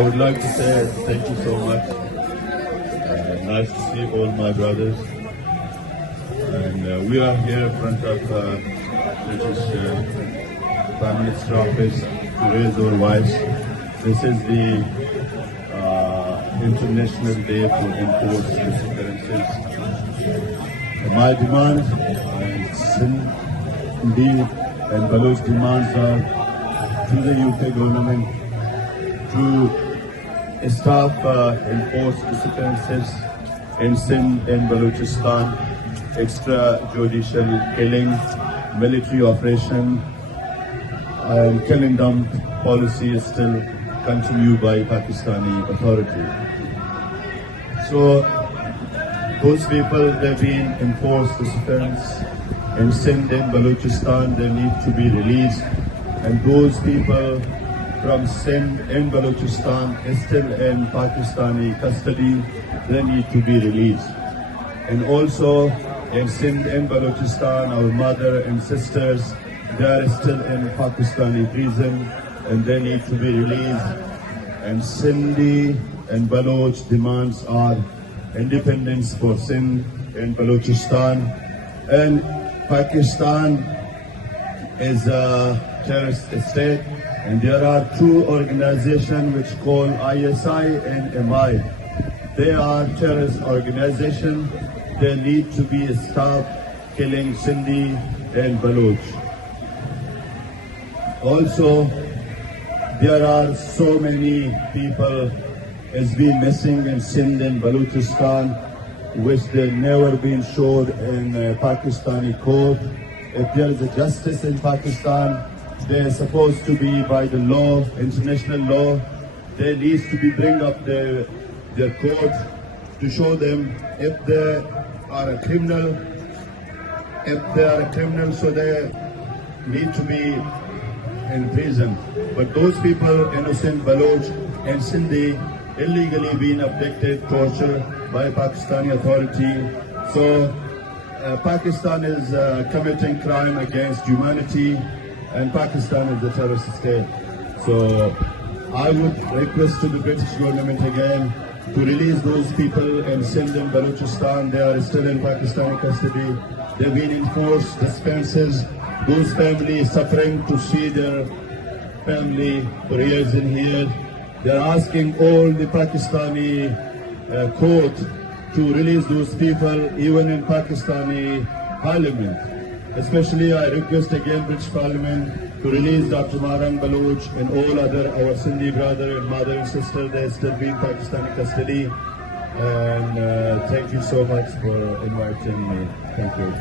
I would like to say thank you so much. Nice to see all my brothers. And we are here in front of British Prime Minister office to raise our voice. This is the International Day for Enforced Disappearances. My demand, Sindhi and Baloch demands are to the UK government to stop enforced disappearances in Sindh and Balochistan, extrajudicial killing, military operation, and killing dump policy is still continued by Pakistani authority. So those people, they've been enforced disappearance in Sindh and Balochistan, they need to be released. And those people from Sindh and Balochistan is still in Pakistani custody, they need to be released. And also in Sindh and Balochistan, our mother and sisters, they are still in Pakistani prison and they need to be released. And Sindhi and Baloch demands are independence for Sindh and Balochistan. And Pakistan is a terrorist state, and there are two organizations which call ISI and MI. They are terrorist organizations. They need to be stopped killing Sindhi and Baloch. Also, there are so many people has been missing in Sindh and Balochistan, which they never been showed in Pakistani court. If there is a justice in Pakistan, they are supposed to be by the law, international law. They need to be bring up their court to show them if they are a criminal. If they are a criminal, so they need to be in prison. But those people, innocent Baloch and Sindhi, illegally being abducted, tortured by Pakistani authority. So Pakistan is committing crime against humanity, and Pakistan is a terrorist state. So I would request to the British government again to release those people in Sindh and Balochistan. They are still in Pakistani custody. They've been enforced dispenses. Those families suffering to see their family for years and years. They're asking all the Pakistani court to release those people, even in Pakistani parliament. Especially I request again British Parliament to release Dr. Marang Baloch and all other our Sindhi brother and mother and sister. They still be in Pakistani custody. And thank you so much for inviting me. Thank you.